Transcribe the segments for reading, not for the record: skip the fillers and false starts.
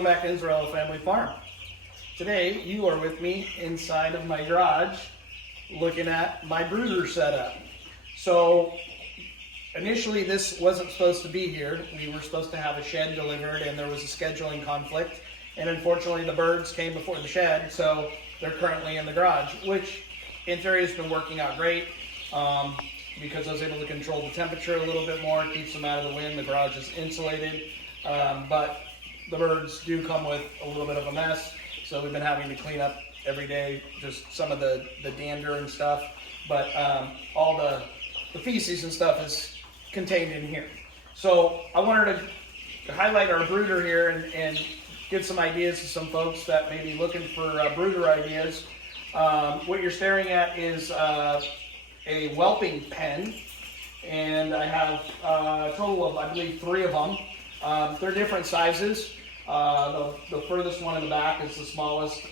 welcome back to Israel Family Farm. Today you are with me inside of my garage looking at my brooder setup. So initially this wasn't supposed to be here. We were supposed to have a shed delivered and there was a scheduling conflict, and unfortunately the birds came before the shed, so they're currently in the garage, which in theory has been working out great because I was able to control the temperature a little bit more, keeps them out of the wind. The garage is insulated, but the birds do come with a little bit of a mess, so we've been having to clean up every day, just some of the dander and stuff, but all the feces and stuff is contained in here. So I wanted to highlight our brooder here and give some ideas to some folks that may be looking for brooder ideas. What you're staring at is a whelping pen, and I have a total of, I believe, 3 of them. They're different sizes. The furthest one in the back is the smallest.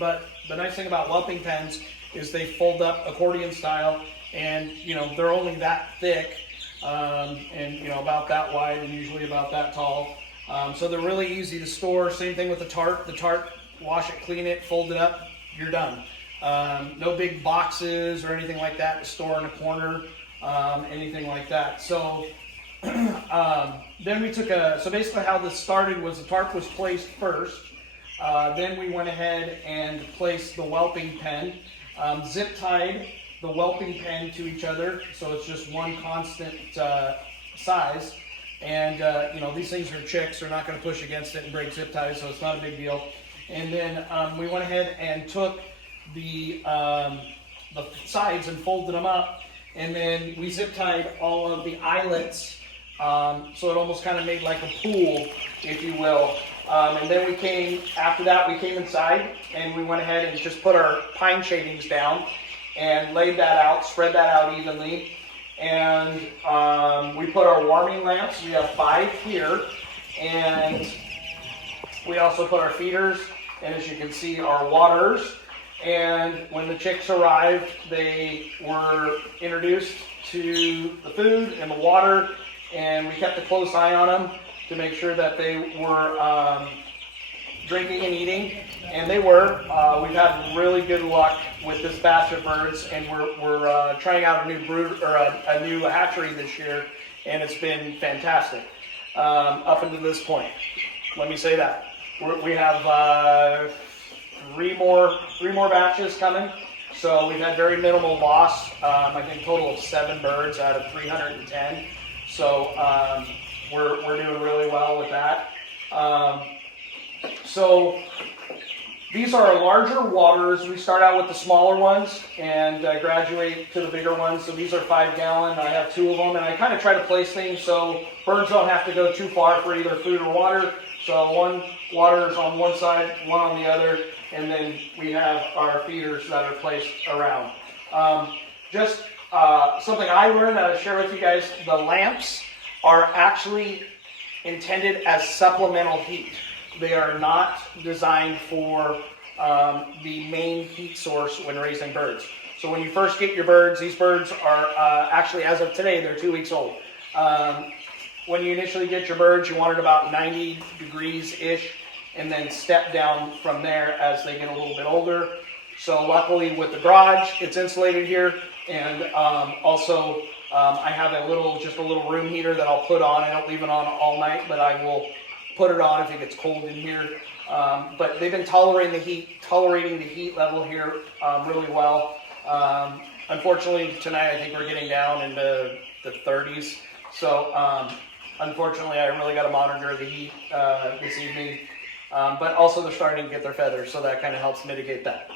But the nice thing about whelping pens is they fold up accordion style, and they're only that thick, and about that wide and usually about that tall. So they're really easy to store. Same thing with the tarp. The tarp, wash it, clean it, fold it up, you're done. No big boxes or anything like that to store in a corner, anything like that. So then we took so basically how this started was the tarp was placed first. Then we went ahead and placed the whelping pen, zip tied the whelping pen to each other, so it's just one constant size. And these things are chicks, they're not going to push against it and break zip ties, so it's not a big deal. And then we went ahead and took the sides and folded them up, and then we zip tied all of the eyelets, so it almost kind of made like a pool, if you will. And then after that we came inside and we went ahead and just put our pine shavings down and laid that out, spread that out evenly. And we put our warming lamps. We have 5 here, and we also put our feeders, and as you can see, our waters. And when the chicks arrived, they were introduced to the food and the water, and we kept a close eye on them to make sure that they were drinking and eating, and they were. We've had really good luck with this batch of birds, and we're trying out a new brood or a new hatchery this year, and it's been fantastic up until this point. Let me say that we have 3 more batches coming, so we've had very minimal loss. I think total of 7 birds out of 310. So we're doing really well with that. So these are our larger waters. We start out with the smaller ones and graduate to the bigger ones. So these are 5 gallon. I have 2 of them, and I kind of try to place things so birds don't have to go too far for either food or water. So one water is on one side, one on the other, and then we have our feeders that are placed around. Just something I learned that I'll share with you guys, the lamps are actually intended as supplemental heat. They are not designed for the main heat source when raising birds. So when you first get your birds, these birds are actually, as of today, they're 2 weeks old. When you initially get your birds, you want it about 90 degrees-ish, and then step down from there as they get a little bit older. So luckily with the garage, it's insulated here, and also I have just a little room heater that I'll put on. I don't leave it on all night, but I will put it on if it gets cold in here. But they've been tolerating the heat level here really well. Unfortunately tonight I think we're getting down into the 30s. So unfortunately I really got to monitor the heat this evening. But also they're starting to get their feathers, so that kind of helps mitigate that.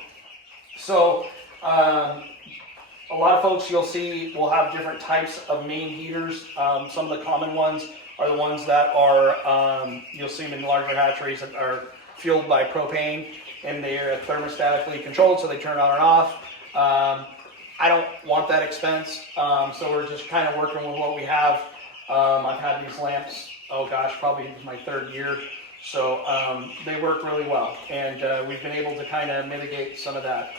So a lot of folks you'll see will have different types of main heaters. Some of the common ones are the ones that are, you'll see them in larger hatcheries that are fueled by propane, and they are thermostatically controlled, so they turn on and off. I don't want that expense, so we're just kind of working with what we have. I've had these lamps, probably my 3rd year, so they work really well, and we've been able to kind of mitigate some of that.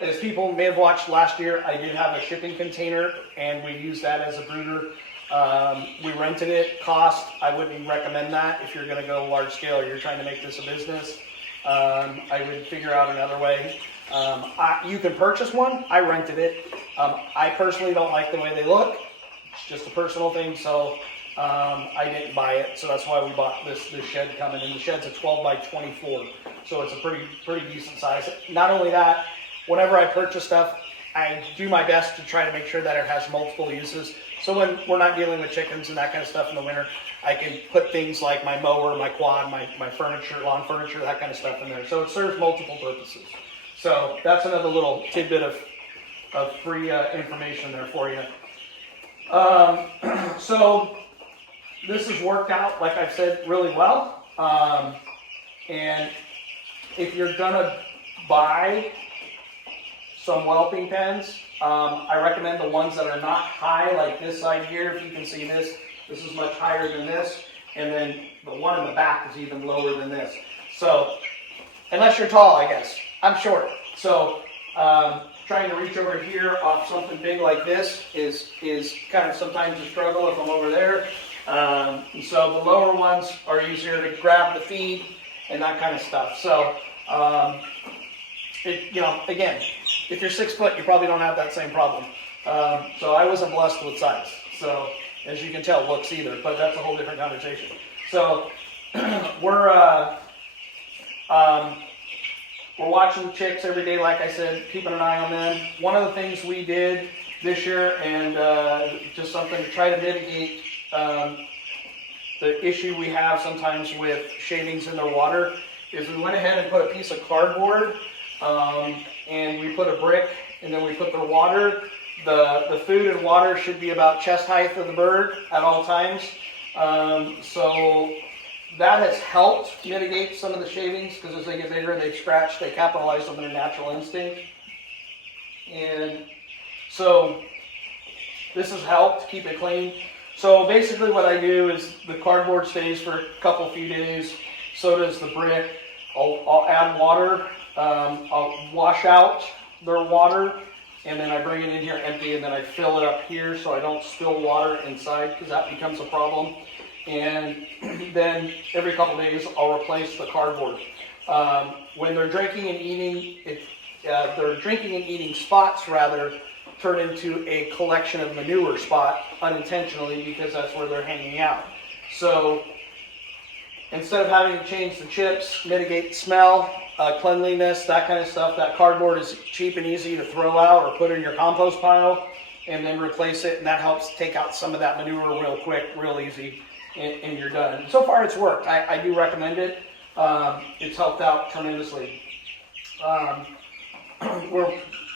As people may have watched last year, I did have a shipping container, and we used that as a brooder. We rented it. Cost, I wouldn't recommend that if you're going to go large scale or you're trying to make this a business. I would figure out another way. You can purchase one. I rented it. I personally don't like the way they look. It's just a personal thing, so I didn't buy it. So that's why we bought this shed coming in. The shed's a 12 by 24, so it's a pretty decent size. Not only that, whenever I purchase stuff, I do my best to try to make sure that it has multiple uses. So when we're not dealing with chickens and that kind of stuff in the winter, I can put things like my mower, my quad, my furniture, lawn furniture, that kind of stuff in there. So it serves multiple purposes. So that's another little tidbit of free information there for you. So this has worked out, like I've said, really well. And if you're gonna buy some whelping pens, I recommend the ones that are not high, like this side here. If you can see this is much higher than this, and then the one in the back is even lower than this. So, unless you're tall, I guess. I'm short, so trying to reach over here off something big like this is kind of sometimes a struggle if I'm over there. So the lower ones are easier to grab the feed and that kind of stuff. So, again, if you're 6 foot, you probably don't have that same problem. So I wasn't blessed with size. So as you can tell, looks either, but that's a whole different conversation. So we're watching the chicks every day, like I said, keeping an eye on them. One of the things we did this year, and just something to try to mitigate the issue we have sometimes with shavings in their water, is we went ahead and put a piece of cardboard, and we put a brick, and then we put their water. The food and water should be about chest height of the bird at all times. So that has helped mitigate some of the shavings, because as they get bigger and they scratch, they capitalize on their natural instinct. And so this has helped keep it clean. So basically what I do is the cardboard stays for a few days, so does the brick. I'll add water, I'll wash out their water, and then I bring it in here empty, and then I fill it up here so I don't spill water inside, because that becomes a problem. And then every couple days I'll replace the cardboard. When they're drinking and eating, their drinking and eating spots rather turn into a collection of manure spot unintentionally, because that's where they're hanging out. So instead of having to change the chips, mitigate smell, cleanliness, that kind of stuff, that cardboard is cheap and easy to throw out or put in your compost pile and then replace it, and that helps take out some of that manure real quick, real easy, and you're done. So far it's worked. I do recommend it. It's helped out tremendously.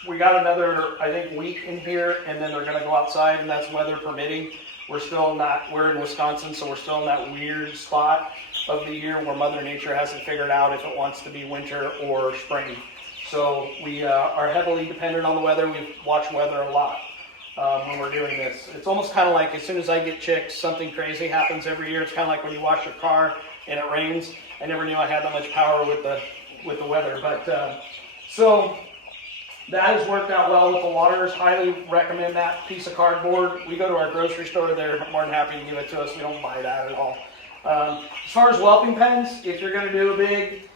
We got another, I think, week in here, and then they're going to go outside, and that's weather permitting. We're in Wisconsin, so we're still in that weird spot of the year where Mother Nature hasn't figured out if it wants to be winter or spring. So we are heavily dependent on the weather. We watch weather a lot when we're doing this. It's almost kind of like as soon as I get chicks, something crazy happens every year. It's kind of like when you wash your car and it rains. I never knew I had that much power with the weather. But so that has worked out well with the waters. Highly recommend that piece of cardboard. We go to our grocery store. They're more than happy to give it to us. We don't buy that at all. As far as whelping pens, if you're going to do a big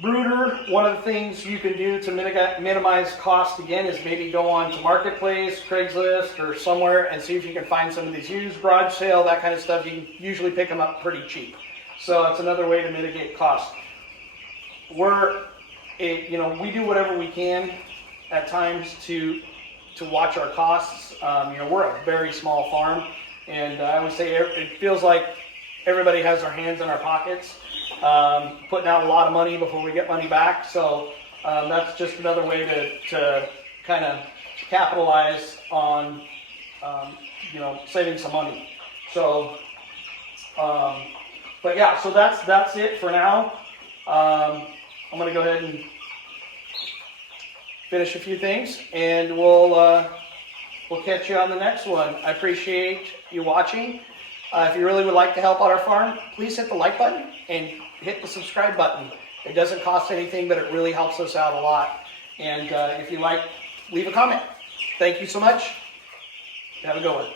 brooder, one of the things you can do to minimize cost again is maybe go on to Marketplace, Craigslist, or somewhere and see if you can find some of these used, garage sale, that kind of stuff. You can usually pick them up pretty cheap. So that's another way to mitigate cost. We do whatever we can at times to watch our costs. We're a very small farm, and I would say it feels like everybody has their hands in our pockets, putting out a lot of money before we get money back. So that's just another way to kind of capitalize on saving some money. So, but yeah, so that's it for now. I'm going to go ahead and finish a few things, and we'll catch you on the next one. I appreciate you watching. If you really would like to help out our farm, please hit the like button and hit the subscribe button. It doesn't cost anything, but it really helps us out a lot. And if you like, leave a comment. Thank you so much. Have a good one.